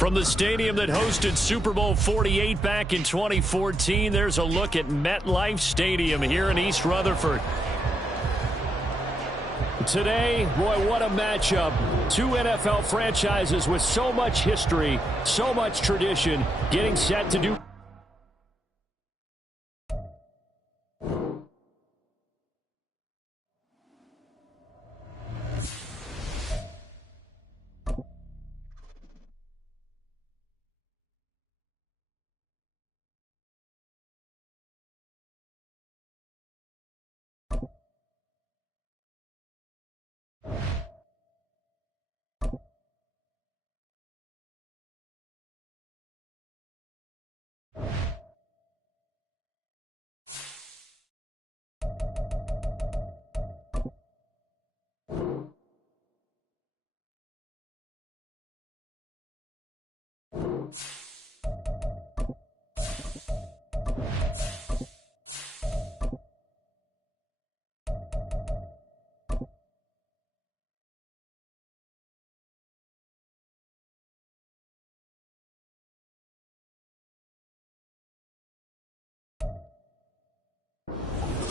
From the stadium that hosted Super Bowl 48 back in 2014, there's a look at MetLife Stadium here in East Rutherford. Today, boy, what a matchup. Two NFL franchises with so much history, so much tradition, getting set to do.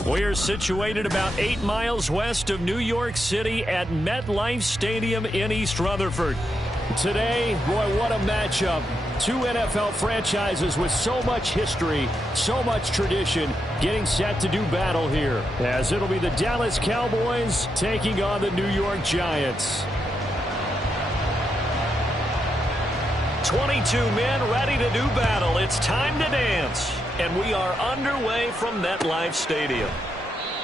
We are situated about 8 miles west of New York City at MetLife Stadium in East Rutherford. Today, boy, what a matchup. Two NFL franchises with so much history, so much tradition, getting set to do battle here, as it'll be the Dallas Cowboys taking on the New York Giants. 22 men ready to do battle. It's time to dance. And we are underway from MetLife Stadium.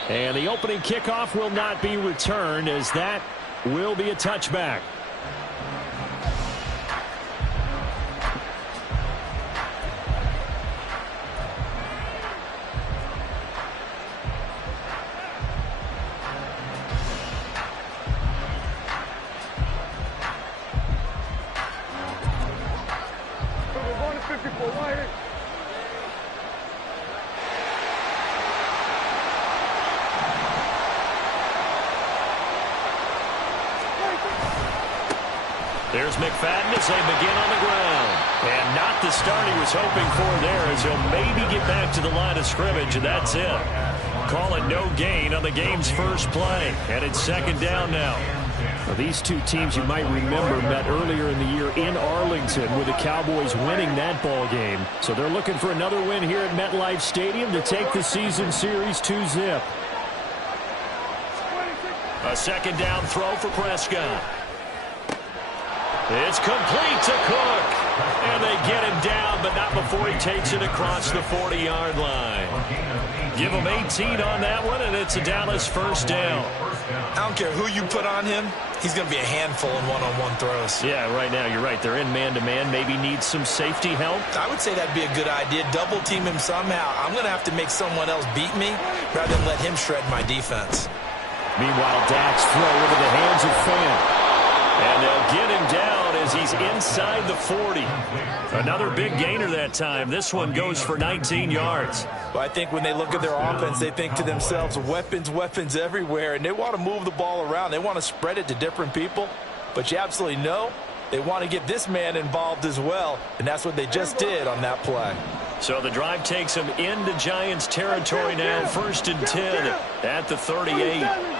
And the opening kickoff will not be returned, as that will be a touchback. There's McFadden as they begin on the ground. And not the start he was hoping for there, as he'll maybe get back to the line of scrimmage, and that's it. Call it no gain on the game's first play. And it's second down now. Well, these two teams you might remember met earlier in the year in Arlington, with the Cowboys winning that ball game. So they're looking for another win here at MetLife Stadium to take the season series 2-zip. A second down throw for Prescott. It's complete to Cook. And they get him down, but not before he takes it across the 40-yard line. Give him 18 on that one, and it's a Dallas first down. I don't care who you put on him. He's going to be a handful in one-on-one throws. Yeah, right now, you're right. They're in man-to-man. Maybe need some safety help. I would say that'd be a good idea. Double team him somehow. I'm going to have to make someone else beat me rather than let him shred my defense. Meanwhile, Dak's throw into the hands of Fant. And they'll get him down as he's inside the 40. Another big gainer that time. This one goes for 19 yards. Well, I think when they look at their offense, they think to themselves, weapons, weapons everywhere, and they want to move the ball around. They want to spread it to different people. But you absolutely know they want to get this man involved as well, and that's what they just did on that play. So the drive takes them into Giants territory now, 1st and 10 at the 38.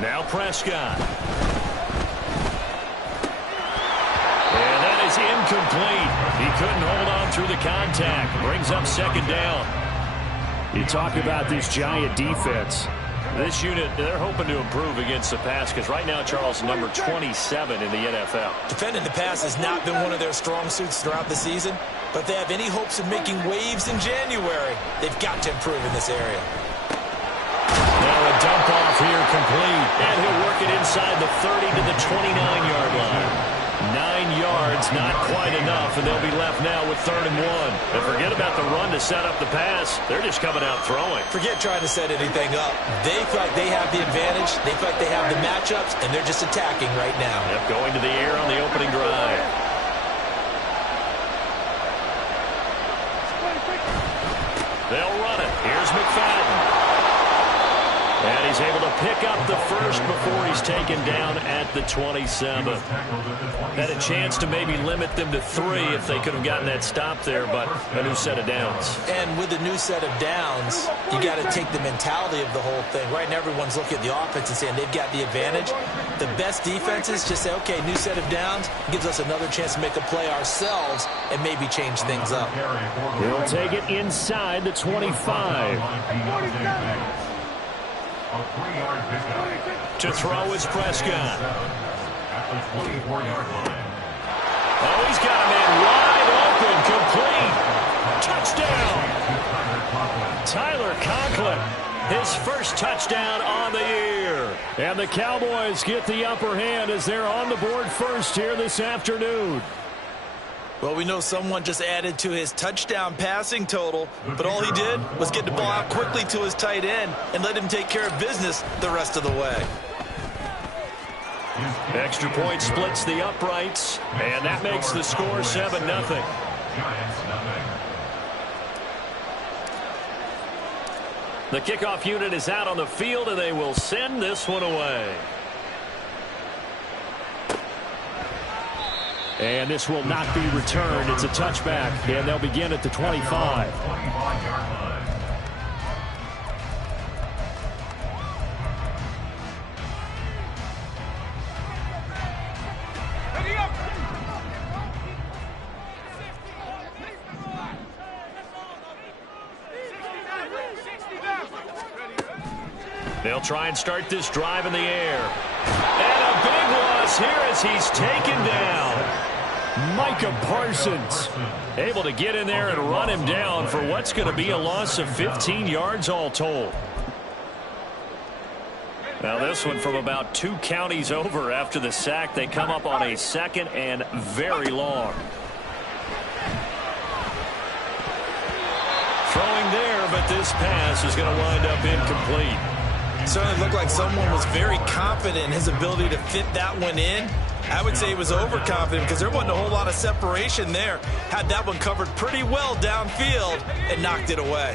Now Prescott. And that is incomplete. He couldn't hold on through the contact. Brings up second down. You talk about this Giant defense. This unit, they're hoping to improve against the pass, because right now, Charles, number 27 in the NFL. Defending the pass has not been one of their strong suits throughout the season, but they have any hopes of making waves in January, they've got to improve in this area. Now a dump off here complete, and he'll work it inside the 30 to the 29-yard line. 9 yards, not quite enough, and they'll be left now with 3rd and 1. And forget about the run to set up the pass. They're just coming out throwing. Forget trying to set anything up. They feel like they have the advantage. They feel like they have the matchups, and they're just attacking right now. Yep, going to the air on the opening drive. They'll run it. Here's McFadden. And he's able to pick up the first before he's taken down at the 27. Had a chance to maybe limit them to 3 if they could have gotten that stop there, but a new set of downs. And with a new set of downs, you got to take the mentality of the whole thing. Right now, everyone's looking at the offense and saying they've got the advantage. The best defenses just say, okay, new set of downs gives us another chance to make a play ourselves and maybe change things up. He'll take it inside the 25. To throw is Prescott. Oh, he's got a man wide open, complete. Touchdown. Tyler Conklin, his first touchdown on the year. And the Cowboys get the upper hand as they're on the board first here this afternoon. Well, we know someone just added to his touchdown passing total, but all he did was get the ball out quickly to his tight end and let him take care of business the rest of the way. Extra point splits the uprights, and that makes the score 7-0. The kickoff unit is out on the field, and they will send this one away. And this will not be returned. It's a touchback, and they'll begin at the 25. They'll try and start this drive in the air. And a big loss here as he's taken down. Micah Parsons able to get in there and run him down for what's going to be a loss of 15 yards all told. Now this one from about 2 counties over after the sack. They come up on a 2nd and very long. Throwing there, but this pass is going to wind up incomplete. It certainly looked like someone was very confident in his ability to fit that one in. I would say he was overconfident because there wasn't a whole lot of separation there. Had that one covered pretty well downfield and knocked it away.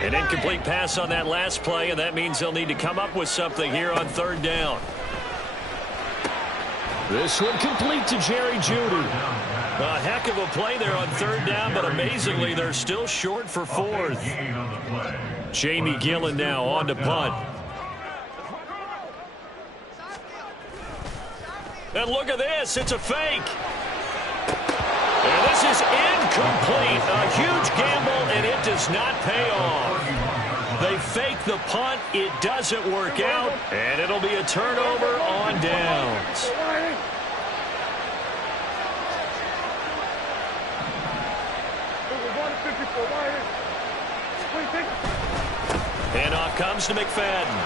An incomplete pass on that last play, and that means they'll need to come up with something here on 3rd down. This one complete to Jerry Jeudy. A heck of a play there on 3rd down, but amazingly, they're still short for 4th. Jamie Gillen now on to punt. And look at this, it's a fake. And this is incomplete. A huge gamble, and it does not pay off. They fake the punt, it doesn't work out, and it'll be a turnover on downs. Handoff comes to McFadden.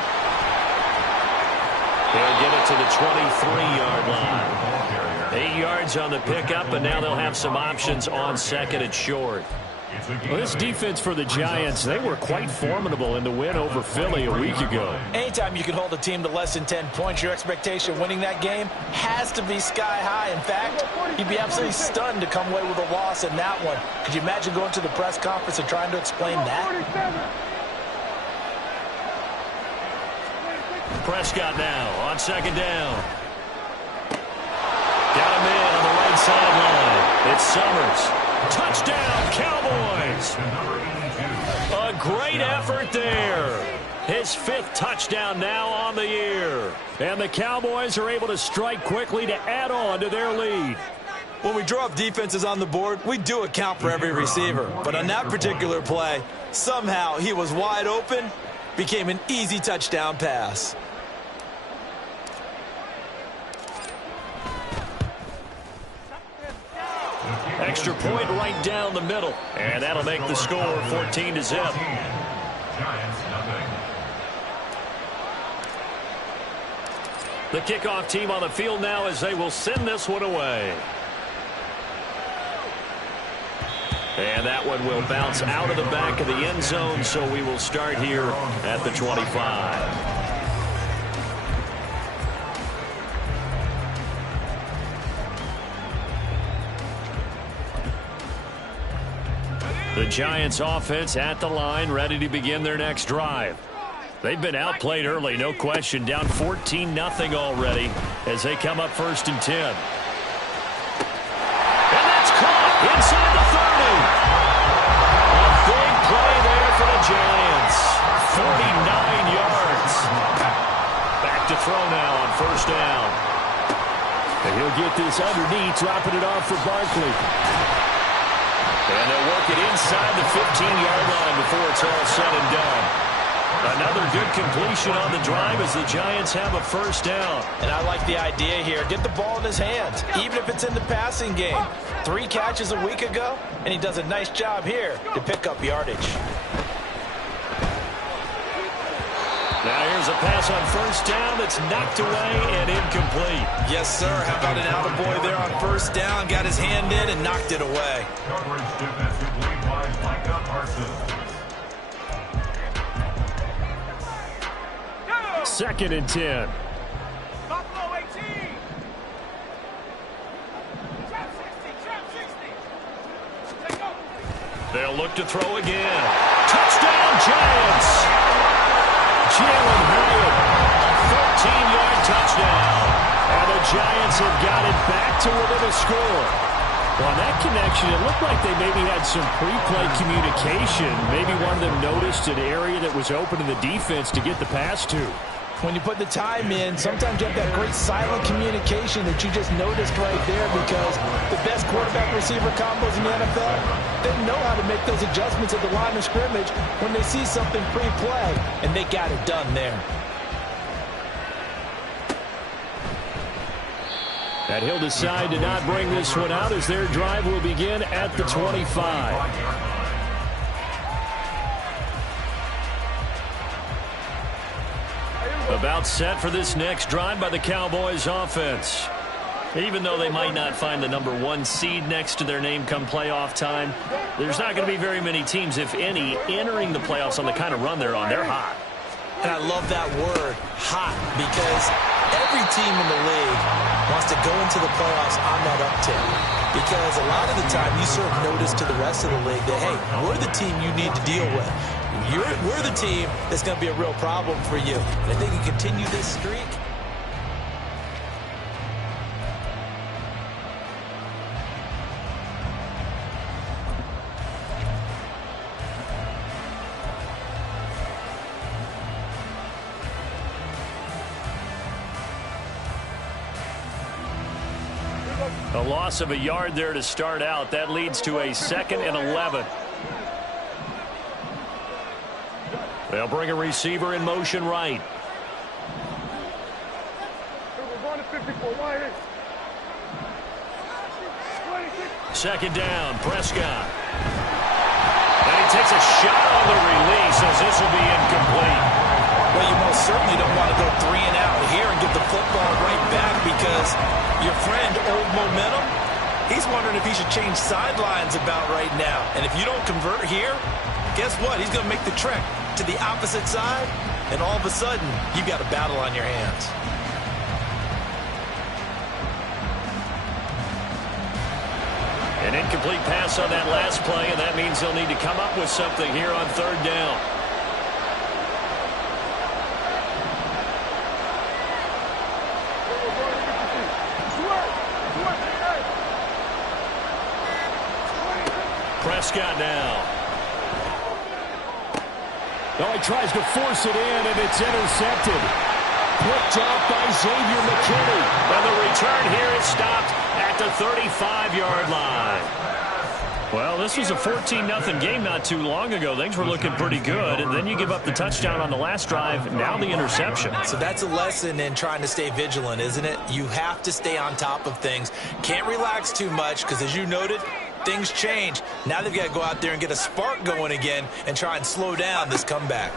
They'll get it to the 23-yard line. 8 yards on the pickup, and now they'll have some options on 2nd and short. Well, this defense for the Giants, they were quite formidable in the win over Philly a week ago. Anytime you can hold a team to less than 10 points, your expectation of winning that game has to be sky high. In fact, you'd be absolutely stunned to come away with a loss in that one. Could you imagine going to the press conference and trying to explain that? Prescott now on 2nd down. Got him in on the right sideline. It's Summers. Touchdown, Cowboys. A great effort there. His 5th touchdown now on the year. And the Cowboys are able to strike quickly to add on to their lead. When we draw up defenses on the board, we do account for every receiver. But on that particular play, somehow he was wide open, became an easy touchdown pass. Extra point right down the middle. And that'll make the score 14-0. The kickoff team on the field now as they will send this one away. And that one will bounce out of the back of the end zone, so we will start here at the 25. The Giants offense at the line, ready to begin their next drive. They've been outplayed early, no question. Down 14-0 already as they come up 1st and 10. And that's caught inside the 30. A big play there for the Giants. 49 yards. Back to throw now on 1st down. And he'll get this underneath, dropping it off for Barkley. And they'll work it inside the 15-yard line before it's all said and done. Another good completion on the drive as the Giants have a 1st down. And I like the idea here. Get the ball in his hands, even if it's in the passing game. 3 catches a week ago, and he does a nice job here to pick up yardage. Now here's a pass on 1st down that's knocked away and incomplete. Yes, sir. How about an attaboy there on 1st down? Got his hand in and knocked it away. 2nd and 10. Buffalo 18. They'll look to throw again. Touchdown, Giants! Jalen Hyatt, a 14-yard touchdown. And the Giants have got it back to within a score. On that connection, it looked like they maybe had some pre-play communication. Maybe one of them noticed an area that was open in the defense to get the pass to. When you put the time in, sometimes you have that great silent communication that you just noticed right there, because the best quarterback-receiver combos in the NFL, they know how to make those adjustments at the line of scrimmage when they see something pre-play, and they got it done there. And he'll decide to not bring this one out as their drive will begin at the 25. About set for this next drive by the Cowboys offense. Even though they might not find the #1 seed next to their name come playoff time, there's not going to be very many teams, if any, entering the playoffs on the kind of run they're on. They're hot. And I love that word, hot, because every team in the league wants to go into the playoffs on that uptick. Because a lot of the time you serve notice to the rest of the league that, hey, we're the team you need to deal with. We're the team that's going to be a real problem for you. And if they can continue this streak, a loss of a yard there to start out. That leads to a 2nd and 11. They'll bring a receiver in motion right. Second down, Prescott. And he takes a shot on the release as this will be incomplete. well, you most certainly don't want to go 3 and out here and get the football right back, because your friend, Old Momentum, he's wondering if he should change sidelines about right now. And if you don't convert here, guess what? He's going to make the trek to the opposite side, and all of a sudden, you've got a battle on your hands. An incomplete pass on that last play, and that means they'll need to come up with something here on 3rd down. Prescott now. Oh, he tries to force it in, and it's intercepted. Picked off by Xavier McKinney. And the return here is stopped at the 35-yard line. Well, this was a 14-0 game not too long ago. Things were looking pretty good, and then you give up the touchdown on the last drive, now the interception. So that's a lesson in trying to stay vigilant, isn't it? You have to stay on top of things. Can't relax too much, because as you noted, things change. Now they've got to go out there and get a spark going again and try and slow down this comeback.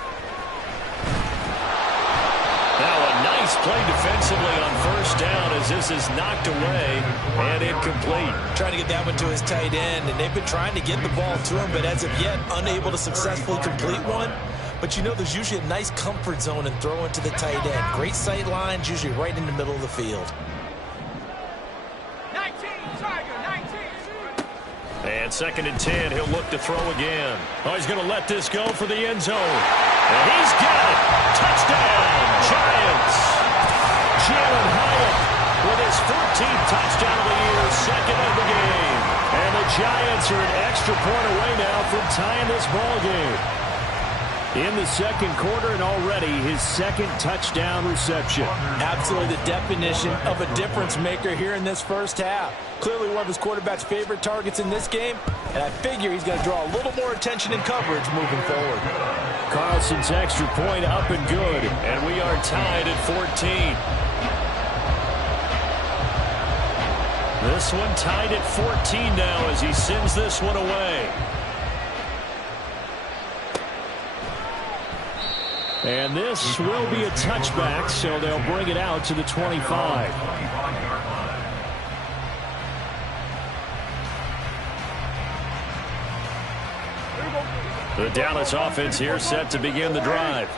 Now a nice play defensively on 1st down as this is knocked away and incomplete. Trying to get that one to his tight end, and they've been trying to get the ball to him, but as of yet, unable to successfully complete one. But you know, there's usually a nice comfort zone in throwing to the tight end. Great sight lines, usually right in the middle of the field. 19, Tiger, 19. And 2nd and 10, he'll look to throw again. Oh, he's going to let this go for the end zone. And he's got it. Touchdown, Giants. Jalen Hyatt with his 14th touchdown of the year, 2nd of the game. And the Giants are an extra point away now from tying this ball game. In the 2nd quarter, and already his 2nd touchdown reception. Absolutely the definition of a difference maker here in this first half. Clearly one of his quarterback's favorite targets in this game, and I figure he's going to draw a little more attention and coverage moving forward. Carlson's extra point up and good, and we are tied at 14. This one tied at 14 now as he sends this one away. And this will be a touchback, so they'll bring it out to the 25. The Dallas offense here set to begin the drive.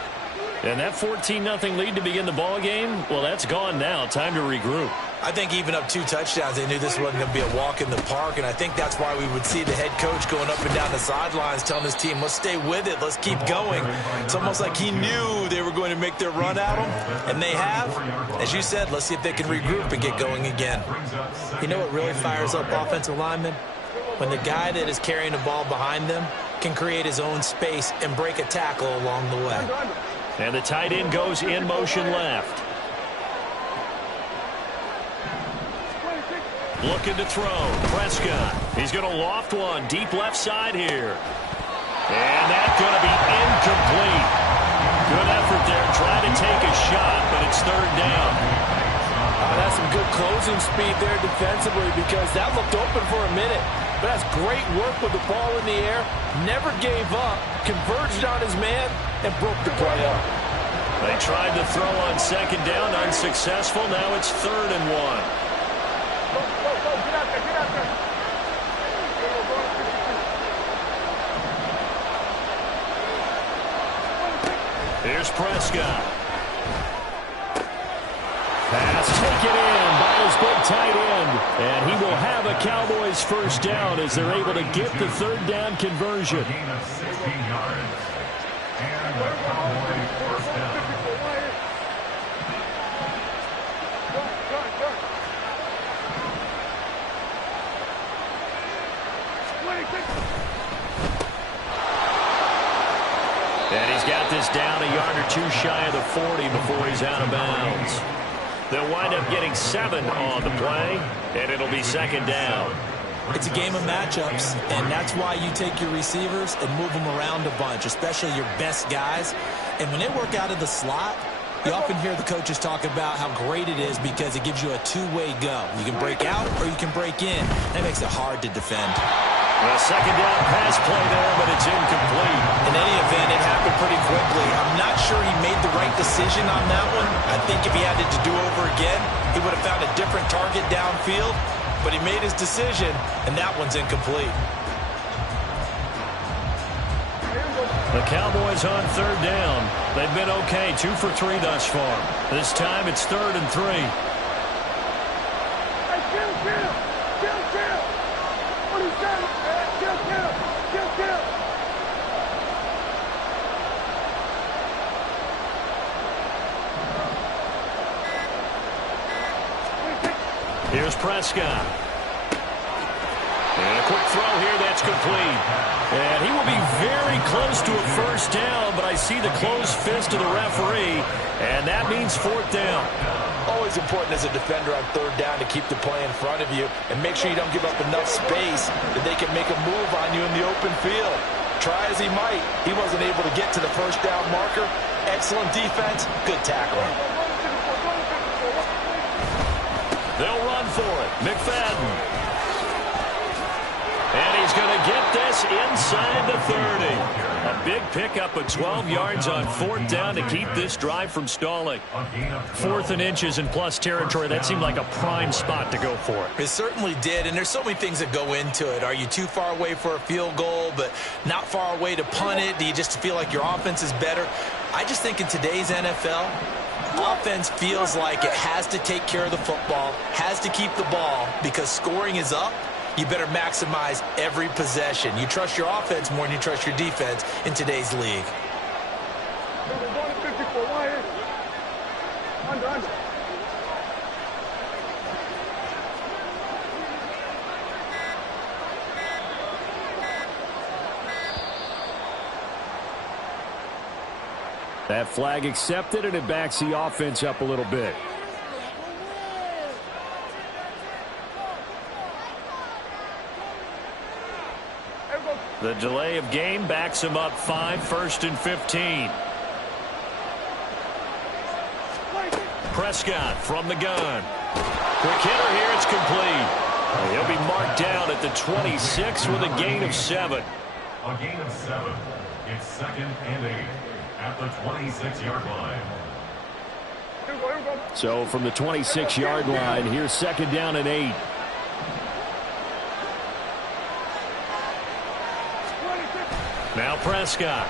And that 14-0 lead to begin the ball game, well, that's gone now. Time to regroup. I think even up 2 touchdowns, they knew this wasn't going to be a walk in the park, and I think that's why we would see the head coach going up and down the sidelines telling his team, let's stay with it, let's keep going. It's almost like he knew they were going to make their run at him, and they have. As you said, let's see if they can regroup and get going again. You know what really fires up offensive linemen? When the guy that is carrying the ball behind them can create his own space and break a tackle along the way. And the tight end goes in motion left. Looking to throw. Prescott. He's going to loft one deep left side here. And that's going to be incomplete. Good effort there. Trying to take a shot, but it's 3rd down. That's some good closing speed there defensively because that looked open for a minute. But that's great work with the ball in the air. Never gave up. Converged on his man and broke the play up. They tried to throw on 2nd down. Unsuccessful. Now it's 3rd and 1. Here's Prescott. Pass taken in by his big tight end. And he will have a Cowboys 1st down as they're able to get the 3rd down conversion. And he's got this down a yard or 2 shy of the 40 before he's out of bounds. They'll wind up getting 7 on the play, and it'll be 2nd down. It's a game of matchups, and that's why you take your receivers and move them around a bunch, especially your best guys. And when they work out of the slot, you often hear the coaches talk about how great it is because it gives you a 2-way go. You can break out or you can break in. That makes it hard to defend. A 2nd down pass play there, but it's incomplete. In any event, it happened pretty quickly. I'm not sure he made the right decision on that one. I think if he had it to do over again, he would have found a different target downfield. But he made his decision, and that one's incomplete. The Cowboys on 3rd down. They've been okay, 2 for 3 thus far. This time it's 3rd and 3. Here's Prescott. And a quick throw here, that's complete. And he will be very close to a 1st down, but I see the closed fist of the referee, and that means 4th down. Always important as a defender on 3rd down to keep the play in front of you and make sure you don't give up enough space that they can make a move on you in the open field. Try as he might, he wasn't able to get to the 1st down marker. Excellent defense, good tackling. They'll run for it. McFadden. And he's going to get this inside the 30. A big pickup of 12 yards on 4th down to keep this drive from stalling. 4th and inches in plus territory. That seemed like a prime spot to go for it. It certainly did, and there's so many things that go into it. Are you too far away for a field goal, but not far away to punt it? Do you just feel like your offense is better? I just think in today's NFL, offense feels like it has to take care of the football, has to keep the ball because scoring is up. you better maximize every possession. You trust your offense more than you trust your defense in today's league. Under. That flag accepted, and it backs the offense up a little bit. The delay of game backs him up 5, 1st and 15. Prescott from the gun. Quick hitter here, it's complete. He'll be marked down at the 26 with a gain of 7. A gain of 7. It's 2nd and 8 at the 26-yard line. So from the 26-yard line, here's 2nd down and 8. Now Prescott.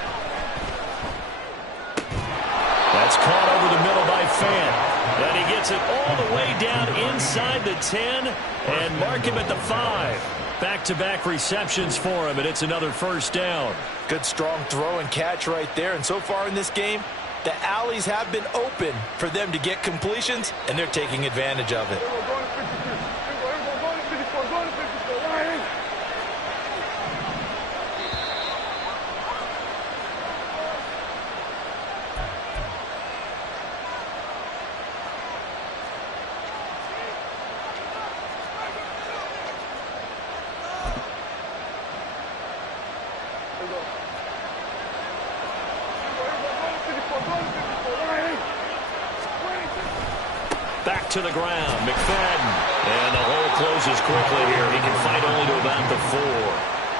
That's caught over the middle by Fant. And he gets it all the way down inside the 10 and mark him at the 5. Back-to-back receptions for him, and it's another 1st down. Good strong throw and catch right there. And so far in this game, the alleys have been open for them to get completions, and they're taking advantage of it. Back to the ground, McFadden. And the hole closes quickly here. He can fight only to about the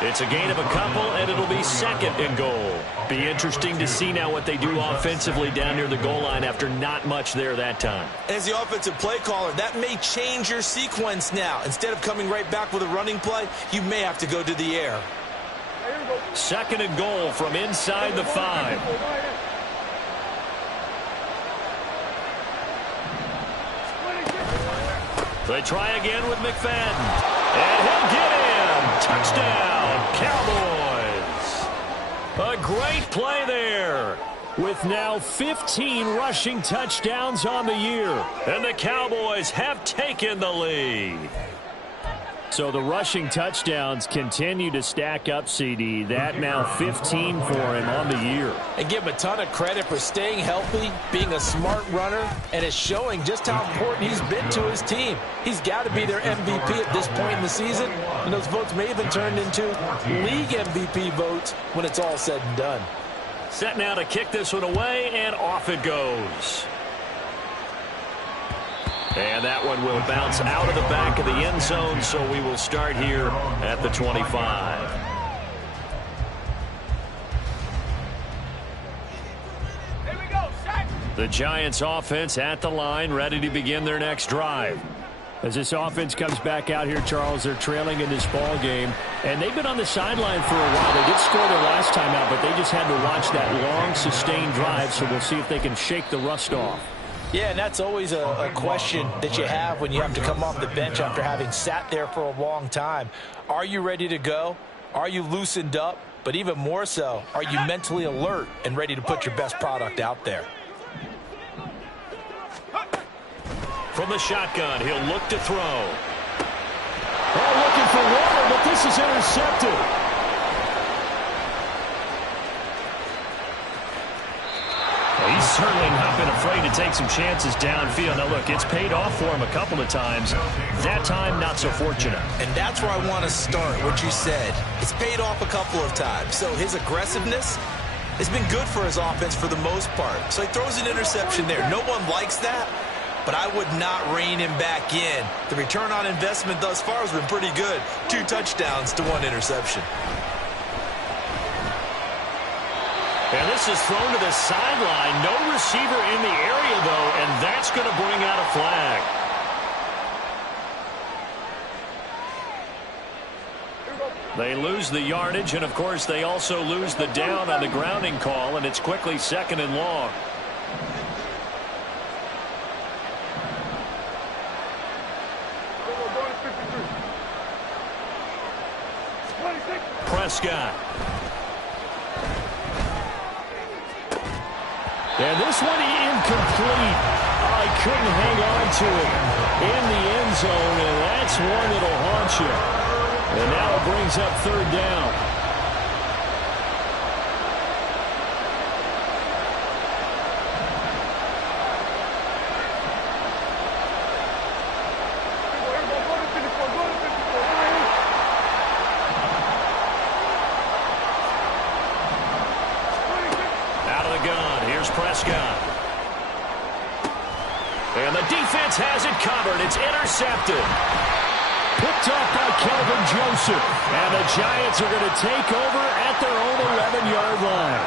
4. It's a gain of a couple, and it'll be 2nd and goal. Be interesting to see now what they do offensively down near the goal line after not much there that time. As the offensive play caller, that may change your sequence now. Instead of coming right back with a running play, you may have to go to the air. 2nd and goal from inside the 5. They try again with McFadden. And he'll get in. Touchdown, Cowboys. A great play there. With now 15 rushing touchdowns on the year. And the Cowboys have taken the lead. So the rushing touchdowns continue to stack up, CD. That now 15 for him on the year. And give him a ton of credit for staying healthy, being a smart runner, and it's showing just how important he's been to his team. He's got to be their MVP at this point in the season, and those votes may have been turned into league MVP votes when it's all said and done. Set now to kick this one away, and off it goes. And that one will bounce out of the back of the end zone, so we will start here at the 25. Here we go, set. The Giants offense at the line, ready to begin their next drive. As this offense comes back out here, Charles, they're trailing in this ball game, and they've been on the sideline for a while. They did score their last time out, but they just had to watch that long, sustained drive, so we'll see if they can shake the rust off. Yeah, and that's always a question that you have when you have to come off the bench after having sat there for a long time. Are you ready to go? Are you loosened up? But even more so, are you mentally alert and ready to put your best product out there? From the shotgun, he'll look to throw. Oh, looking for water, but this is intercepted. He's certainly not been afraid to take some chances downfield. Now, look, it's paid off for him a couple of times. That time, not so fortunate. And that's where I want to start, what you said. It's paid off a couple of times. So his aggressiveness has been good for his offense for the most part. So he throws an interception there. No one likes that, but I would not rein him back in. The return on investment thus far has been pretty good. 2 touchdowns to 1 interception. And this is thrown to the sideline. No receiver in the area, though, and that's going to bring out a flag. They lose the yardage, and, of course, they also lose the down on the grounding call, and it's quickly 2nd and long. Prescott. And this one incomplete. I couldn't hang on to it in the end zone, and that's one that'll haunt you. And now it brings up third down. Prescott. And the defense has it covered. It's intercepted. Picked up by Kelvin Joseph. And the Giants are going to take over at their own 11-yard line.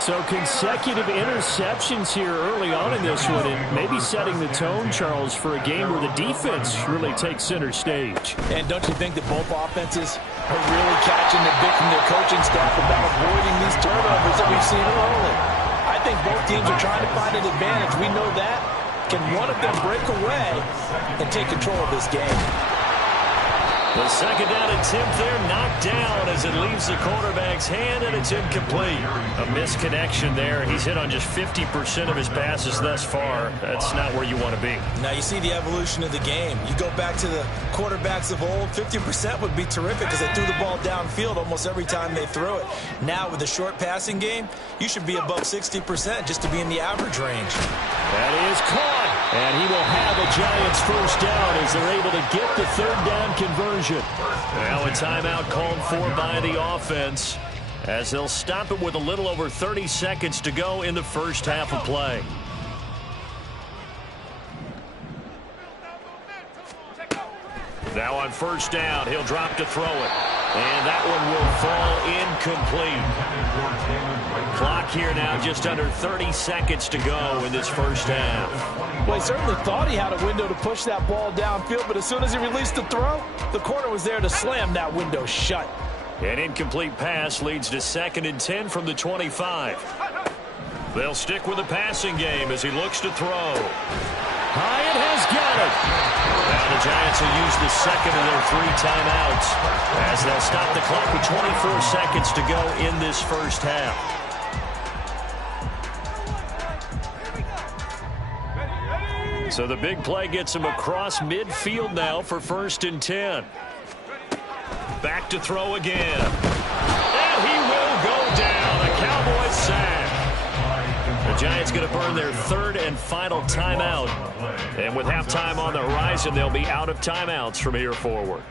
So consecutive interceptions here early on in this one, and maybe setting the tone, Charles, for a game where the defense really takes center stage. And don't you think that both offenses are really catching the bit from their coaching staff about avoiding these turnovers that we've seen early? I think both teams are trying to find an advantage. We know that. Can one of them break away and take control of this game? The second down attempt there knocked down as it leaves the quarterback's hand, and it's incomplete. A misconnection there. He's hit on just 50% of his passes thus far. That's not where you want to be. Now you see the evolution of the game. You go back to the quarterbacks of old, 50% would be terrific because they threw the ball downfield almost every time they threw it. Now with the short passing game, you should be above 60% just to be in the average range. That is caught. And he will have a Giants first down as they're able to get the third down conversion. Now a timeout called for by the offense as they'll stop it with a little over 30 seconds to go in the first half of play. Now on first down, he'll drop to throw it. And that one will fall incomplete. Clock here now just under 30 seconds to go in this first half. Well, he certainly thought he had a window to push that ball downfield, but as soon as he released the throw, the corner was there to slam that window shut. An incomplete pass leads to 2nd and 10 from the 25. They'll stick with the passing game as he looks to throw. Hyatt has got it. Now the Giants will use the second of their 3 timeouts as they'll stop the clock with 24 seconds to go in this first half. So the big play gets him across midfield now for 1st and 10. Back to throw again. And he will go down. A Cowboys sack. The Giants going to burn their 3rd and final timeout. And with halftime on the horizon, they'll be out of timeouts from here forward.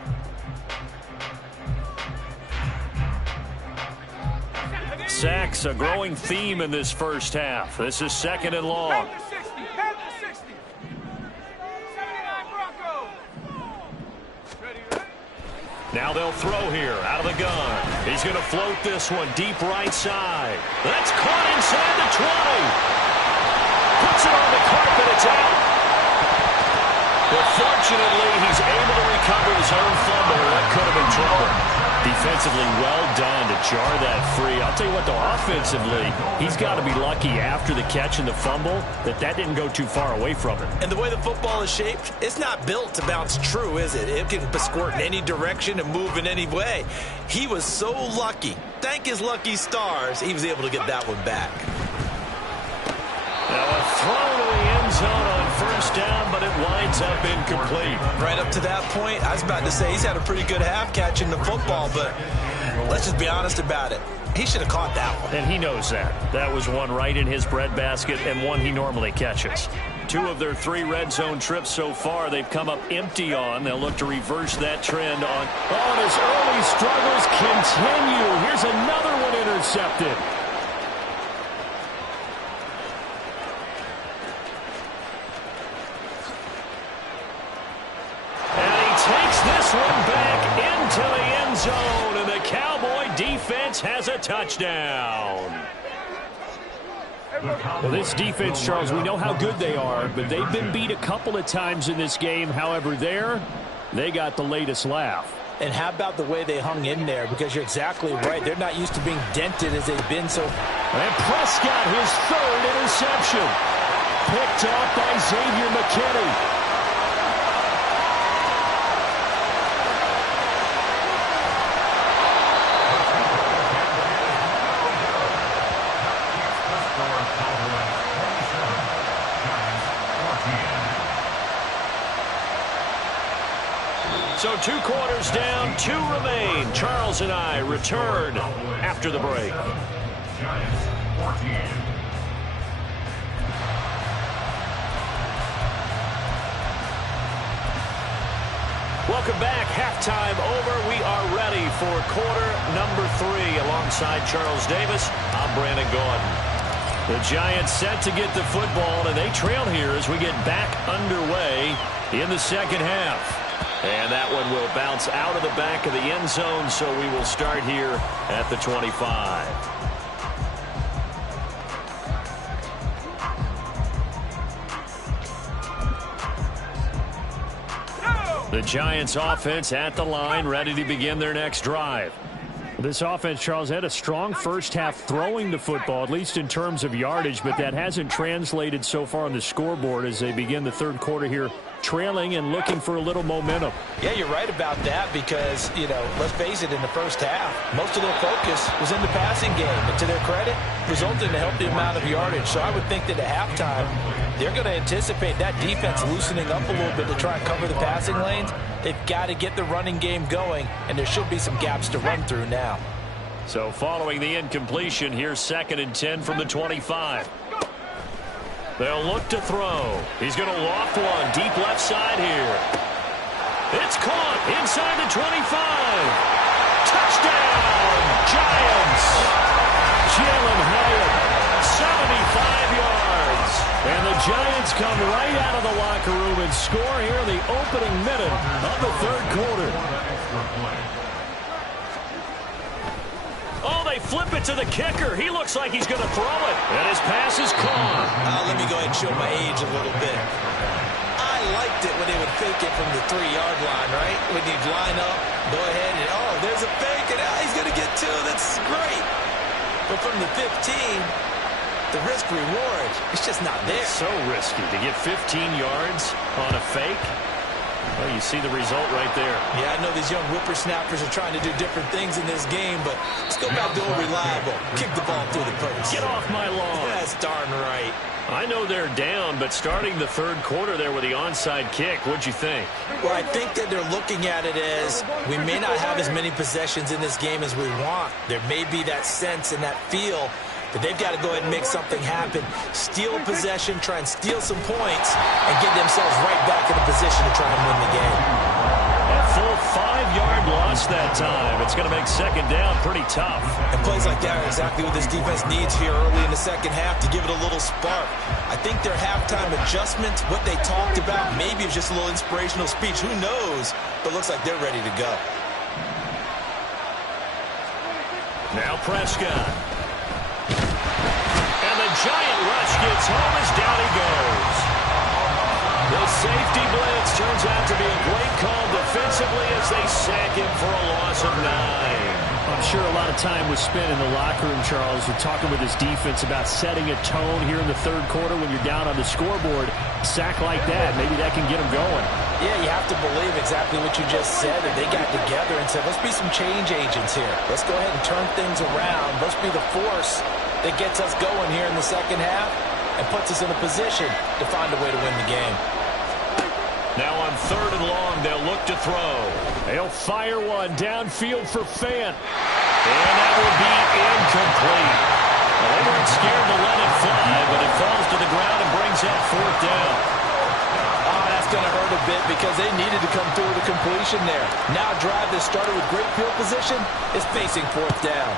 Sacks, a growing theme in this first half. This is 2nd and long. Now they'll throw here out of the gun. He's going to float this one deep right side. That's caught inside the 20. Puts it on the carpet. It's out. But fortunately, he's able to recover his own fumble. That could have been trouble. Defensively, well done to jar that free. I'll tell you what, though, offensively, he's got to be lucky after the catch and the fumble that didn't go too far away from him. And the way the football is shaped, it's not built to bounce true, is it? It can squirt in any direction and move in any way. He was so lucky. Thank his lucky stars, he was able to get that one back. Now a throw to the end zone on first down, but it winds up incomplete. Right up to that point, I was about to say he's had a pretty good half catching the football, but let's just be honest about it. He should have caught that one. And he knows that. That was one right in his breadbasket and one he normally catches. 2 of their 3 red zone trips so far they've come up empty on. They'll look to reverse that trend on. Oh, and his early struggles continue. Here's another one intercepted. This one back into the end zone, and the Cowboy defense has a touchdown. Well, this defense, Charles, we know how good they are, but they've been beat a couple of times in this game. However, they got the latest laugh. And how about the way they hung in there? Because you're exactly right. They're not used to being dented as they've been so. And Prescott, his 3rd interception. Picked off by Xavier McKinney. So 2 quarters down, 2 remain. Charles and I return after the break. Giants 14. Welcome back. Halftime over. We are ready for quarter number 3. Alongside Charles Davis, I'm Brandon Gaudin. The Giants set to get the football, and they trail here as we get back underway in the second half. And that one will bounce out of the back of the end zone, so we will start here at the 25. The Giants offense at the line, ready to begin their next drive. This offense, Charles, had a strong first half throwing the football, at least in terms of yardage, but that hasn't translated so far on the scoreboard as they begin the third quarter here, trailing and looking for a little momentum. Yeah, you're right about that because, let's face it, in the first half, most of their focus was in the passing game. And to their credit, resulted in a healthy amount of yardage. So I would think that at halftime, they're going to anticipate that defense loosening up a little bit to try and cover the passing lanes. They've got to get the running game going, and there should be some gaps to run through now. So following the incompletion, here's 2nd and 10 from the 25. They'll look to throw. He's going to loft one deep left side here. It's caught inside the 25. Touchdown, Giants. Jalen Hyatt, 75 yards. And the Giants come right out of the locker room and score here in the opening minute of the third quarter. Oh, they flip it to the kicker. He looks like he's going to throw it. And his pass is caught. Let me go ahead and show my age a little bit. I liked it when they would fake it from the 3-yard line, right? When you'd line up, go ahead and, there's a fake, and he's going to get 2. That's great. But from the 15, the risk-reward, it's just not there. It's so risky to get 15 yards on a fake. Well, you see the result right there. Yeah, I know these young whippersnappers are trying to do different things in this game, but let's go back to a reliable. Kick the ball through the post. Get off my lawn. That's darn right. I know they're down, but starting the third quarter there with the onside kick, what'd you think? Well, I think that they're looking at it as we may not have as many possessions in this game as we want. There may be that sense and that feel that they've got to go ahead and make something happen, steal a possession, try and steal some points, and get themselves right back in a position to try and win the game. A full 5-yard loss that time. It's going to make second down pretty tough. And plays like that are exactly what this defense needs here early in the second half to give it a little spark. I think their halftime adjustments, what they talked about, maybe it was just a little inspirational speech. Who knows? But it looks like they're ready to go. Now Prescott. Giant rush gets home as down he goes. The safety blitz turns out to be a great call defensively as they sack him for a loss of 9. I'm sure a lot of time was spent in the locker room, Charles, with talking with his defense about setting a tone here in the third quarter when you're down on the scoreboard. A sack like that, maybe that can get them going. Yeah, you have to believe exactly what you just said, that they got together and said, let's be some change agents here. Let's go ahead and turn things around. Let's be the force that gets us going here in the second half and puts us in a position to find a way to win the game. Now on 3rd and long, they'll look to throw. They'll fire one downfield for Fant. And that will be incomplete. Well, they weren't scared to let it fly, but it falls to the ground and brings up 4th down. Oh, that's going to hurt a bit because they needed to come through with a completion there. Now a drive that started with great field position is facing 4th down.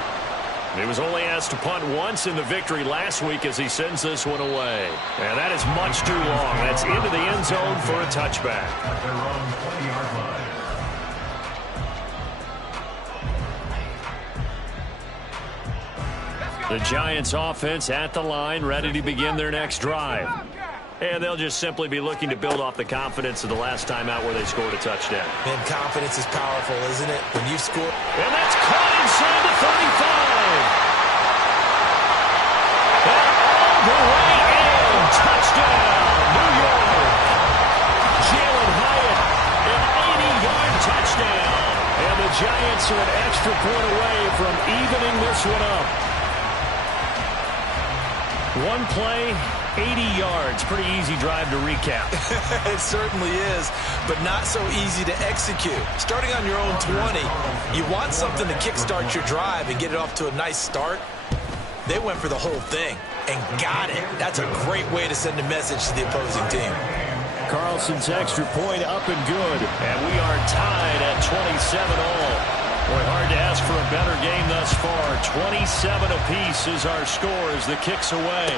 He was only asked to punt once in the victory last week as he sends this one away. And that is much too long. That's into the end zone for a touchback. At their own 20-yard line. The Giants offense at the line, ready to begin their next drive. And they'll just simply be looking to build off the confidence of the last time out where they scored a touchdown. And confidence is powerful, isn't it? When you score. And that's caught inside the 35. And all the way in. Touchdown, New York. Jalen Hyatt, an 80-yard touchdown. And the Giants are an extra point away from evening this one up. One play, 80 yards. Pretty easy drive to recap. It certainly is, but not so easy to execute. Starting on your own 20, you want something to kickstart your drive and get it off to a nice start. They went for the whole thing and got it. That's a great way to send a message to the opposing team. Carlson's extra point up and good. And we are tied at 27-all. Boy, hard to ask for a better game thus far. 27 apiece is our score as the kick's away.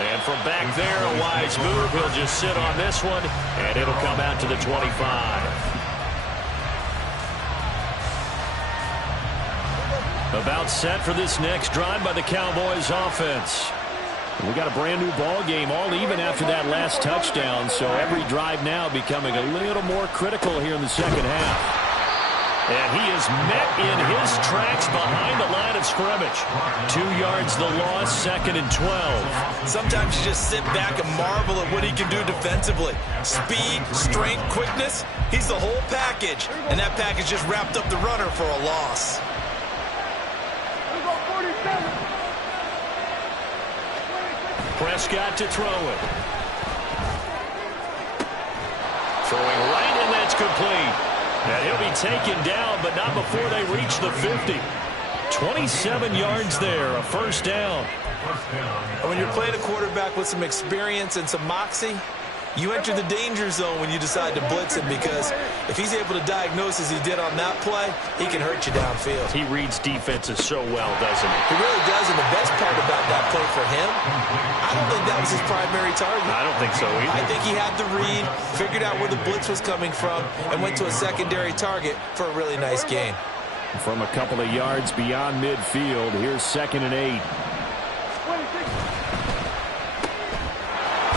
And from back there, a wise move. He'll just sit on this one, and it'll come out to the 25. About set for this next drive by the Cowboys offense. We got a brand new ball game, all even after that last touchdown, so every drive now becoming a little more critical here in the second half. And he is met in his tracks behind the line of scrimmage. 2 yards the loss, 2nd and 12. Sometimes you just sit back and marvel at what he can do defensively. Speed, strength, quickness, he's the whole package. And that package just wrapped up the runner for a loss. Prescott to throw it. Throwing right, and that's complete. And he'll be taken down, but not before they reach the 50. 27 yards there, a first down. And when you're playing a quarterback with some experience and some moxie, you enter the danger zone when you decide to blitz him, because if he's able to diagnose as he did on that play, he can hurt you downfield. He reads defenses so well, doesn't he? He really does, and the best part about that play for him, I don't think that was his primary target. I don't think so either. I think he had the read, figured out where the blitz was coming from, and went to a secondary target for a really nice gain. From a couple of yards beyond midfield, here's 2nd and 8.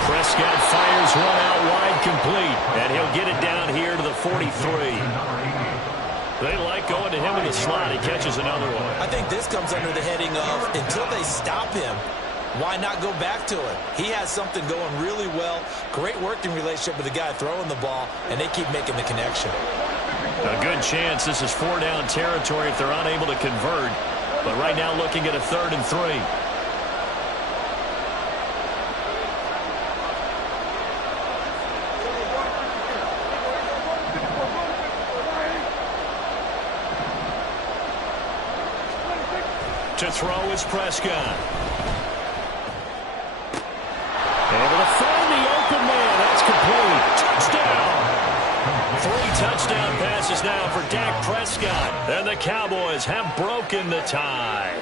Prescott fires one out wide, complete, and he'll get it down here to the 43. They like going to him in the slot. He catches another one. I think this comes under the heading of, until they stop him, why not go back to it? He has something going really well, great working relationship with the guy throwing the ball, and they keep making the connection. A good chance this is 4-down territory if they're unable to convert, but right now looking at a 3rd and 3. To throw is Prescott. Able to find the open man. That's complete. Touchdown. 3 touchdown passes now for Dak Prescott. And the Cowboys have broken the tie.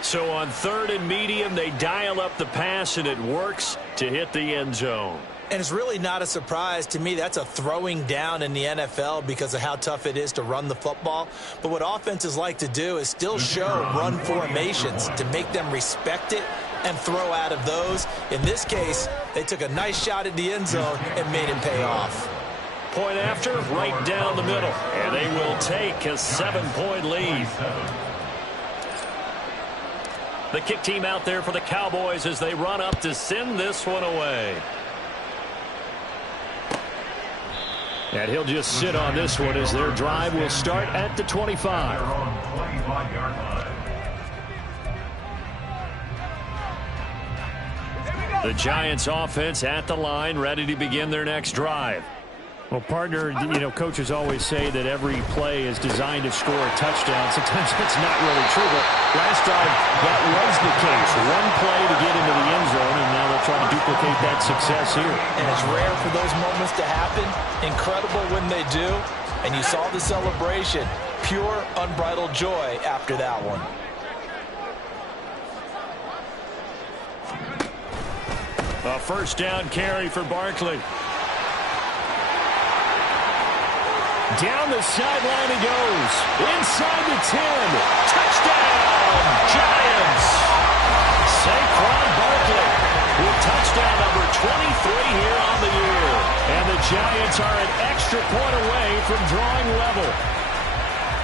So on 3rd and medium, they dial up the pass, and it works to hit the end zone. And it's really not a surprise to me. That's a throwing down in the NFL because of how tough it is to run the football. But what offenses like to do is still show run formations to make them respect it and throw out of those. In this case, they took a nice shot at the end zone and made it pay off. Point after, right down the middle. And they will take a 7-point lead. The kick team out there for the Cowboys as they run up to send this one away. And he'll just sit on this one as their drive will start at the 25. The Giants offense at the line, ready to begin their next drive. Well, partner, coaches always say that every play is designed to score a touchdown. Sometimes it's not really true, but last drive, that was the case. One play to get into the end zone, and now they'll try to duplicate that success here. And it's rare for those moments to happen. Incredible when they do. And you saw the celebration. Pure, unbridled joy after that one. A first down carry for Barkley. Down the sideline he goes. Inside the 10. Touchdown, Giants. Saquon Barkley with touchdown number 23 here on the year. And the Giants are an extra point away from drawing level.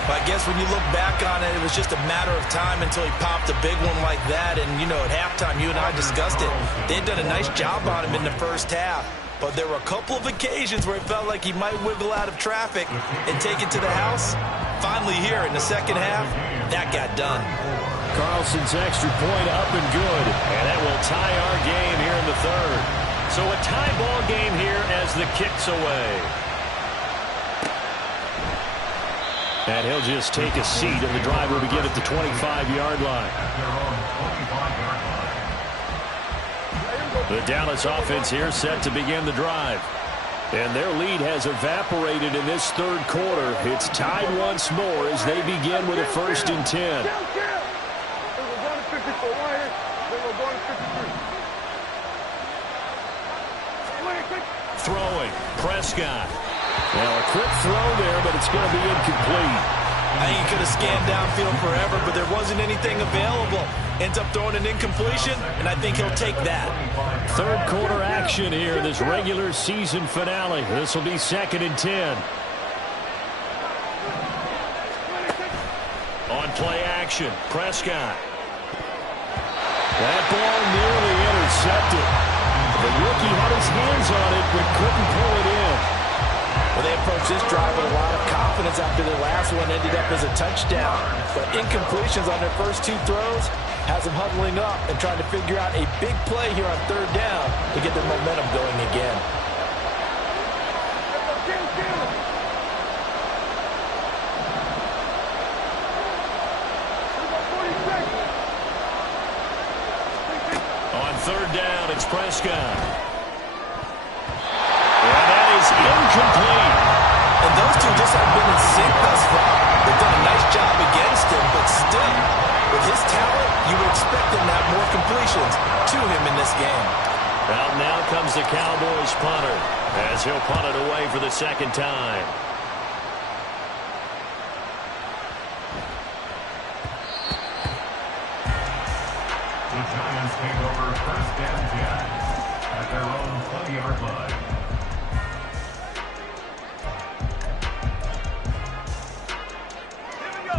I guess when you look back on it, it was just a matter of time until he popped a big one like that. And, at halftime, you and I discussed it. They'd done a nice job on him in the first half. But there were a couple of occasions where it felt like he might wiggle out of traffic and take it to the house. Finally here in the second half, that got done. Carlson's extra point up and good. And that will tie our game here in the third. So a tie ball game here as the kick's away. And he'll just take a seat, and the drive will begin at the 25-yard line. The Dallas offense here set to begin the drive. And their lead has evaporated in this third quarter. It's tied once more as they begin with a 1st and 10. Throwing, Prescott. Now a quick throw there, but it's going to be incomplete. I think he could have scanned downfield forever, but there wasn't anything available. Ends up throwing an incompletion, and I think he'll take that. Third quarter action here in this regular season finale. This will be 2nd and 10. On play action, Prescott. That ball nearly intercepted. The rookie had his hands on it, but couldn't pull it in. Well, they approached this drive with a lot of confidence after their last one ended up as a touchdown. But incompletions on their first 2 throws has them huddling up and trying to figure out a big play here on 3rd down to get their momentum going again. On 3rd down, it's Prescott. And that is incomplete. And those two just have been in sync thus far. They've done a nice job against him, but still, with his talent, you would expect him to have more completions to him in this game. Well, now comes the Cowboys punter as he'll punt it away for the 2nd time. The Giants take over 1st and 10 at their own 20-yard line.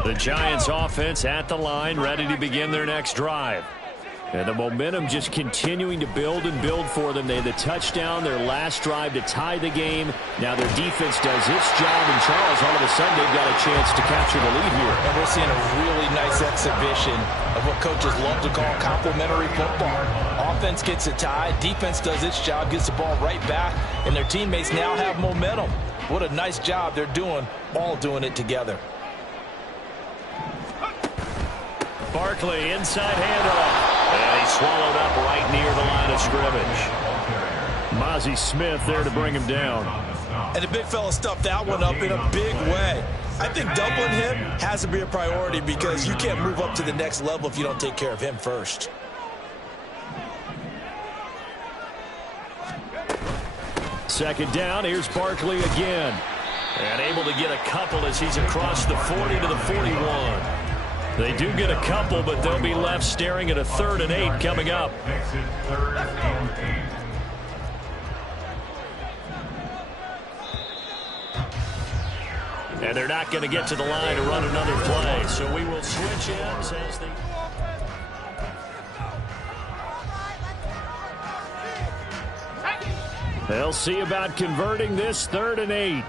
The Giants offense at the line, ready to begin their next drive. And the momentum just continuing to build and build for them. They had the touchdown, their last drive to tie the game. Now their defense does its job, and Charles, all of a sudden, they've got a chance to capture the lead here. And we're seeing a really nice exhibition of what coaches love to call complementary football. Offense gets a tie, defense does its job, gets the ball right back, and their teammates now have momentum. What a nice job they're doing, all doing it together. Barkley, inside handoff. And he's swallowed up right near the line of scrimmage. Mozzie Smith there to bring him down. And the big fella stuffed that one up in a big way. I think doubling him has to be a priority because you can't move up to the next level if you don't take care of him first. Second down, here's Barkley again. And able to get a couple as he's across the 40 to the 41. They do get a couple, but they'll be left staring at a 3rd and 8 coming up. Makes it 3rd and 8. And they're not going to get to the line to run another play, so we will switch ends as they... They'll see about converting this 3rd and 8.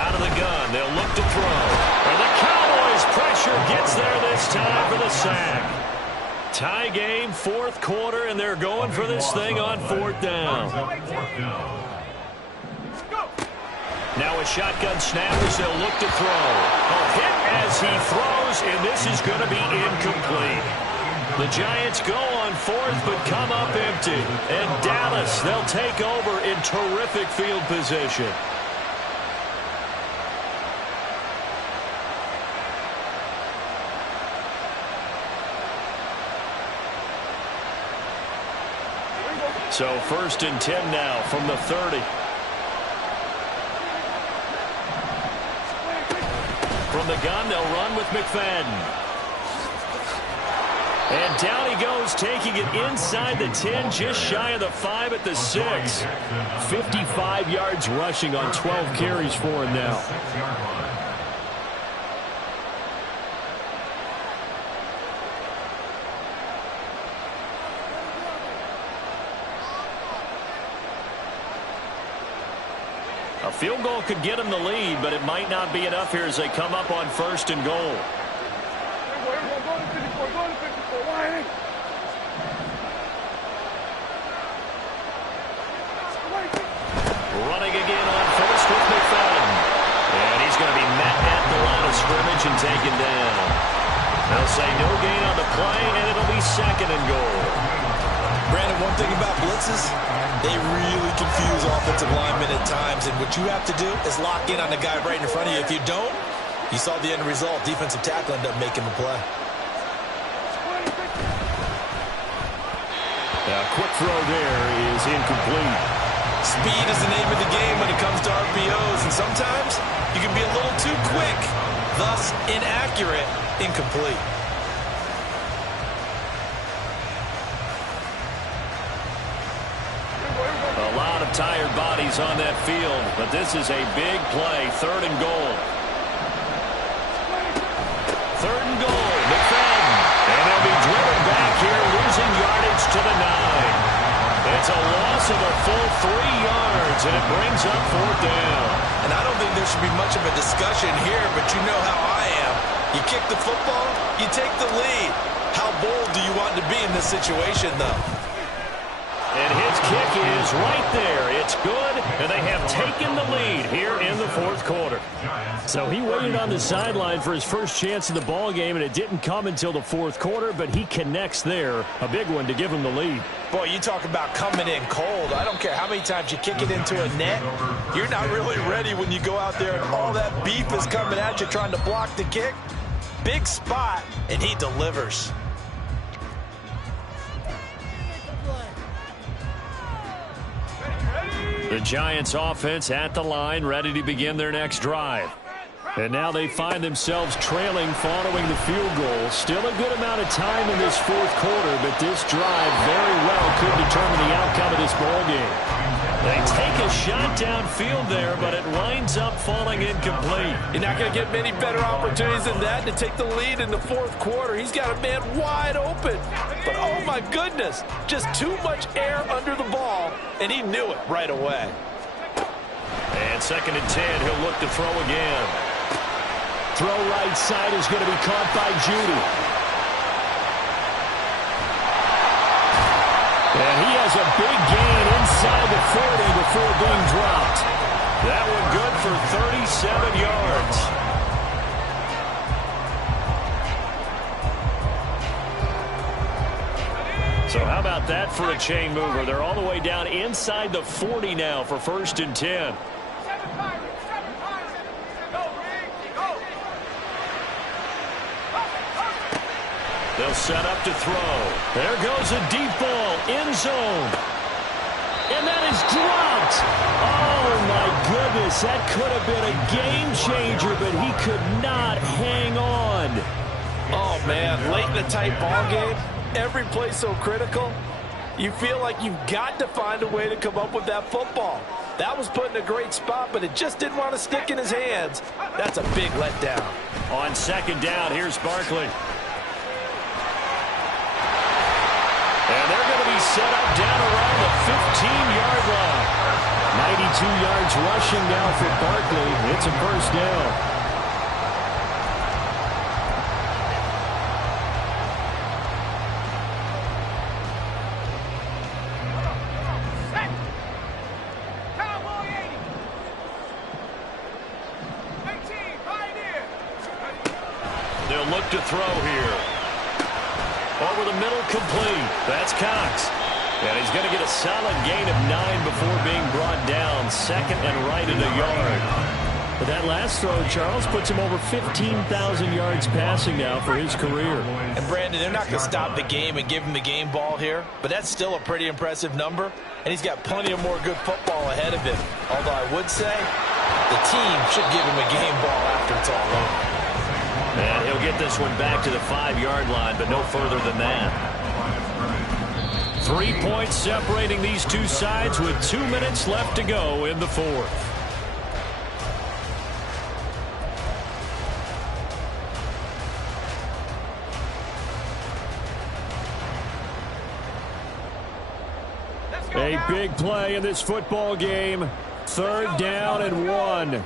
Out of the gun, they'll look to throw. And the Cowboys' pressure gets there this time for the sack. Tie game, 4th quarter, and they're going for this thing on 4th down. Now a shotgun snap as they'll look to throw. A hit as he throws, and this is going to be incomplete. The Giants go on 4th, but come up empty. And Dallas, they'll take over in terrific field position. So 1st and 10 now from the 30. From the gun, they'll run with McFadden. And down he goes, taking it inside the 10, just shy of the 5 at the 6. 55 yards rushing on 12 carries for him now. A field goal could get them the lead, but it might not be enough here as they come up on 1st and goal. Running again on 1st with McFadden. And he's going to be met at the line of scrimmage and taken down. They'll say no gain on the play, and it'll be 2nd and goal. Brandon, one thing about blitzes, they really confuse offensive linemen at times, and what you have to do is lock in on the guy right in front of you. If you don't, you saw the end result. Defensive tackle ended up making the play. A quick throw there is incomplete. Speed is the name of the game when it comes to RPOs, and sometimes you can be a little too quick, thus inaccurate, incomplete. A lot of tired bodies on that field, but this is a big play. 3rd and goal. 3rd and goal. McFadden. And they'll be driven back here, losing yardage to the 9. It's a loss of a full 3 yards, and it brings up 4th down. And I don't think there should be much of a discussion here, but you know how I am. You kick the football, you take the lead. How bold do you want to be in this situation, though? And his kick is right there. It's good, and they have taken the lead here in the 4th quarter. So he waited on the sideline for his first chance in the ball game, and it didn't come until the 4th quarter, but he connects there. A big one to give him the lead. Boy, you talk about coming in cold. I don't care how many times you kick it into a net. You're not really ready when you go out there and all that beef is coming at you trying to block the kick. Big spot, and he delivers. The Giants offense at the line, ready to begin their next drive. And now they find themselves trailing following the field goal. Still a good amount of time in this 4th quarter, but this drive very well could determine the outcome of this ball game. They take a shot downfield there, but it winds up falling incomplete. You're not going to get many better opportunities than that to take the lead in the 4th quarter. He's got a man wide open. But, oh, my goodness, just too much air under the ball, and he knew it right away. And 2nd and 10, he'll look to throw again. Throw right side is going to be caught by Judy. And he has a big gain inside the 40 before being dropped. That one good for 37 yards. So how about that for a chain mover? They're all the way down inside the 40 now for 1st and 10. They'll set up to throw. There goes a deep ball, end zone. And that is dropped. Oh, my goodness. That could have been a game changer, but he could not hang on. Oh, man, late in a tight ball game, every play so critical. You feel like you've got to find a way to come up with that football. That was put in a great spot, but it just didn't want to stick in his hands. That's a big letdown. On 2nd down, here's Barkley. And they're going to be set up down around the 15-yard line. 92 yards rushing now for Barkley. It's a 1st down. They'll look to throw here. Over the middle, complete. That's Cox. And he's going to get a solid gain of 9 before being brought down. 2nd and right at a yard. But that last throw, Charles, puts him over 15,000 yards passing now for his career. And, Brandon, they're not going to stop the game and give him the game ball here, but that's still a pretty impressive number, and he's got plenty of more good football ahead of him. Although I would say the team should give him a game ball after it's all over. And he'll get this one back to the 5-yard line, but no further than that. 3 points separating these two sides with 2 minutes left to go in the 4th. A big play in this football game. 3rd down and 1. He's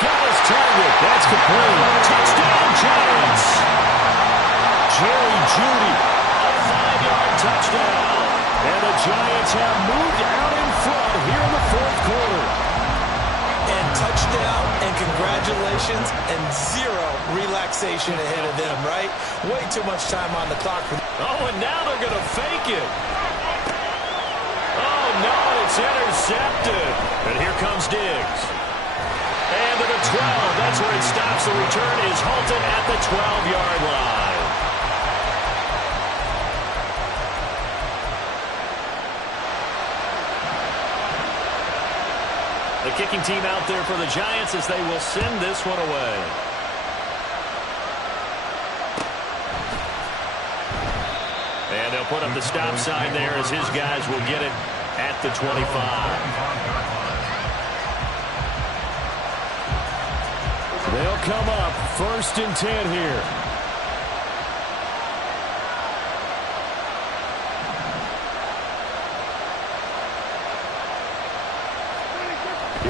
got his target. That's complete. Touchdown, Giants. Jerry Jeudy, a 5-yard touchdown. And the Giants have moved out in front here in the 4th quarter. And touchdown and congratulations and 0 relaxation ahead of them, right? Way too much time on the clock. Oh, and now they're going to fake it. Oh, no, it's intercepted. And here comes Diggs. And to the 12. That's where it stops. The return is halted at the 12-yard line. The kicking team out there for the Giants as they will send this one away. And they'll put up the stop sign there as his guys will get it at the 25. They'll come up 1st and 10 here.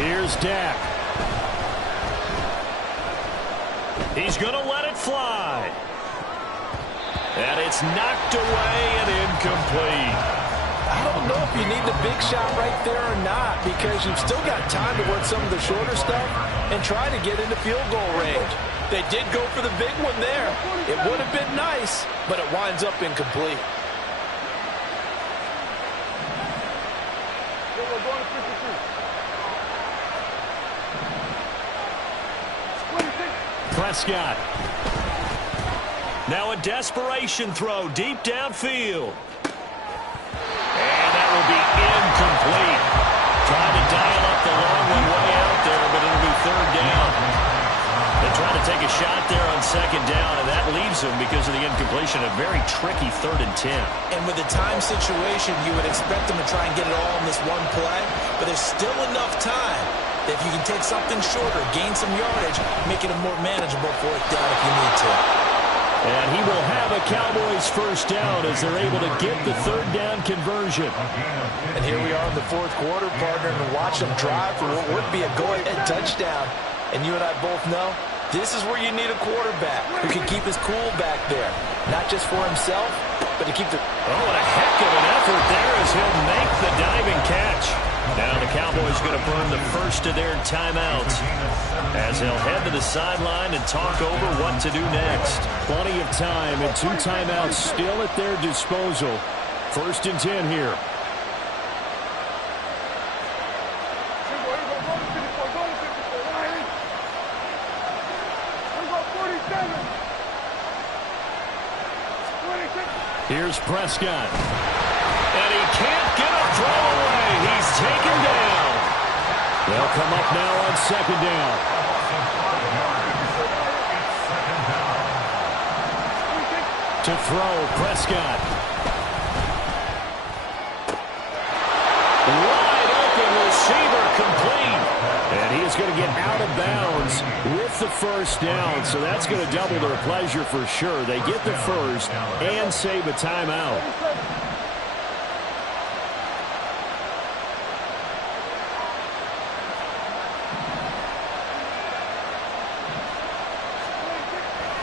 Here's Dak. He's going to let it fly. And it's knocked away and incomplete. I don't know if you need the big shot right there or not, because you've still got time to work some of the shorter stuff and try to get into field goal range. They did go for the big one there. It would have been nice, but it winds up incomplete. Prescott. Now a desperation throw deep downfield. And that will be incomplete. Trying to dial up the long one way out there, but it'll be 3rd down. They try to take a shot there on 2nd down, and that leaves them, because of the incompletion, a very tricky 3rd and 10. And with the time situation, you would expect them to try and get it all in this one play, but there's still enough time that if you can take something shorter, gain some yardage, make it a more manageable 4th down if you need to. And he will have a Cowboys 1st down as they're able to get the 3rd down conversion. And here we are in the 4th quarter, partner, and watch them drive for what would be a go-ahead touchdown. And you and I both know this is where you need a quarterback who can keep his cool back there. Not just for himself, but to keep the... Oh, what a heck of an effort there as he'll make the diving catch. Now the Cowboys going to burn the first of their timeouts as they'll head to the sideline and talk over what to do next. Plenty of time and 2 timeouts still at their disposal. 1st and 10 here. Here's Prescott. And he can't get a throw away. He's taken down. They'll come up now on 2nd down. To throw, Prescott. Wide open receiver complete. And he is going to get out of bounds with the 1st down. So that's going to double their pleasure for sure. They get the 1st and save a timeout.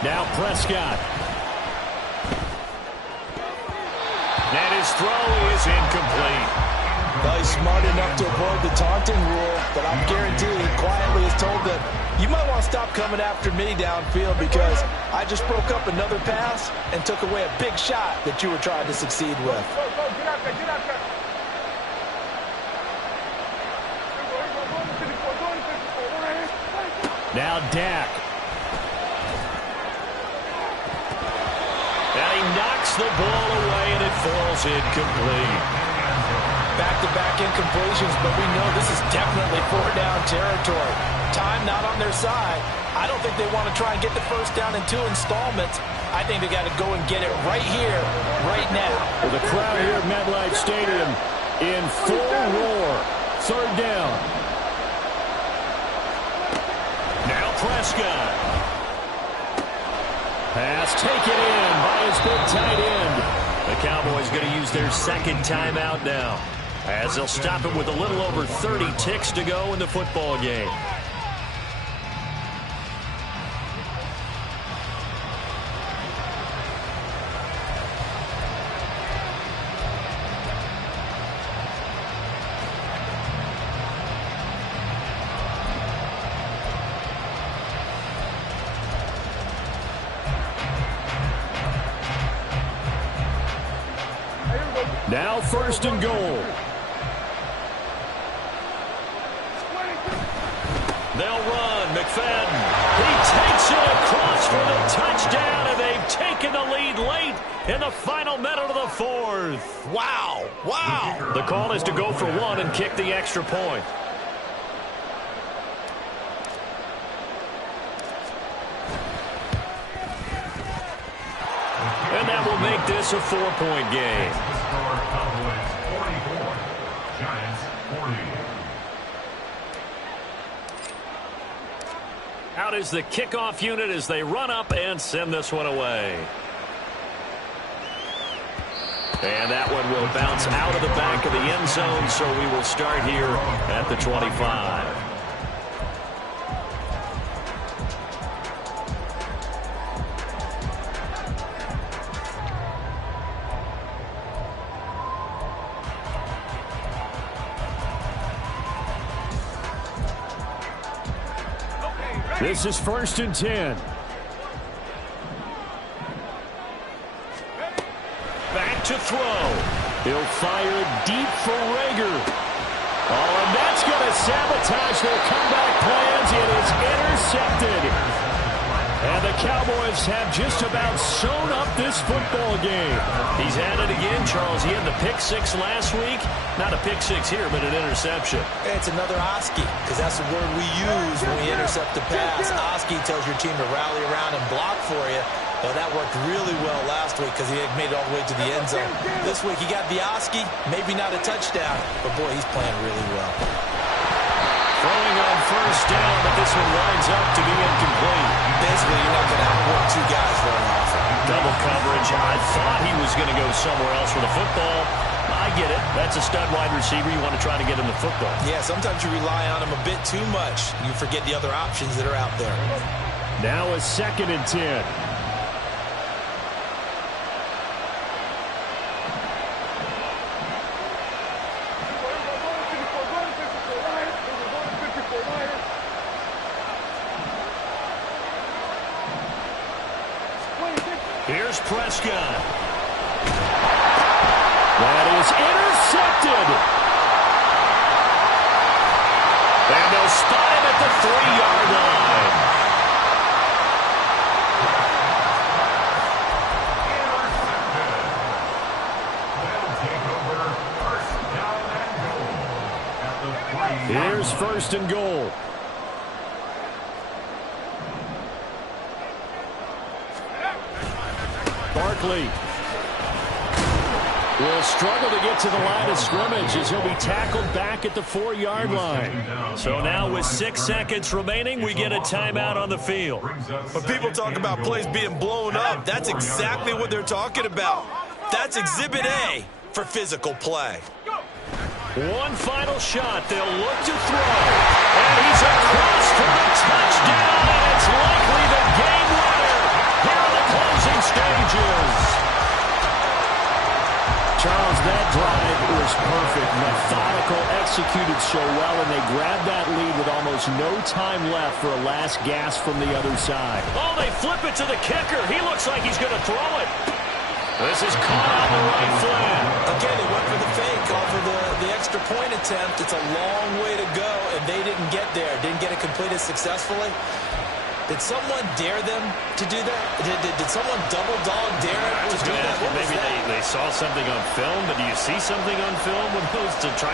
Now Prescott. And his throw is incomplete. Well, he's smart enough to avoid the taunting rule, but I'm guaranteed he quietly has told them, you might want to stop coming after me downfield because I just broke up another pass and took away a big shot that you were trying to succeed with. Now Dak. And he knocks the ball away, and it falls incomplete. Back-to-back incompletions, but we know this is definitely 4th-down territory. Time not on their side. I don't think they want to try and get the 1st down in 2 installments. I think they got to go and get it right here, right now. With the crowd here at MetLife Stadium in full roar. 3rd down. Now Prescott. Pass taken in by his big tight end. The Cowboys Cowboys going to use their second timeout now, as they'll stop it with a little over 30 ticks to go in the football game. Now 1st and goal. They'll run. McFadden. He takes it across for the touchdown, and they've taken the lead late in the final minute of the 4th. Wow. Wow. The call is to go for one and kick the extra point. And that will make this a 4-point game. Cowboys 44, Giants 40. Out is the kickoff unit as they run up and send this one away. And that one will bounce out of the back of the end zone, so we will start here at the 25. This is 1st and 10. Back to throw. He'll fire deep for Rager. Oh, and that's going to sabotage their comeback plans. It is intercepted. And the Cowboys have just about sewn up this football game. He's had it again, Charles. He had the pick 6 last week. Not a pick 6 here, but an interception. It's another Oski, because that's the word we use when we intercept the pass. Oski tells your team to rally around and block for you. Well, that worked really well last week because he had made it all the way to the end zone. This week he got the Oski, maybe not a touchdown, but boy, he's playing really well. Throwing on 1st down, but this one winds up to be incomplete. Basically, you're not going to outwork 2 guys very often. Double coverage. I thought he was going to go somewhere else with the football. I get it. That's a stud wide receiver. You want to try to get him the football. Yeah, sometimes you rely on him a bit too much. You forget the other options that are out there. Now a 2nd and 10. Here's Prescott. That is intercepted. And they'll spot him at the 3-yard line. They'll take over 1st down and goal at the 3. Here's 1st and goal. Barkley will struggle to get to the line of scrimmage as he'll be tackled back at the 4-yard line. So now with 6 seconds remaining, we get a timeout on the field. When people talk about plays being blown up, that's exactly what they're talking about. That's Exhibit A for physical play. One final shot. They'll look to throw. And he's across for the touchdown, and it's likely the game winner here in the closing stages. Charles, that drive was perfect, methodical, executed so well, and they grabbed that lead with almost no time left for a last gasp from the other side. Oh, they flip it to the kicker. He looks like he's going to throw it. This is caught on the right flat. Again, they went for the fake off of the extra point attempt. It's a long way to go, and they didn't get there. Didn't get it completed successfully. Did someone dare them to do that? Did someone double dog dare them to do that? Maybe they saw something on film, but do you see something on film when those to try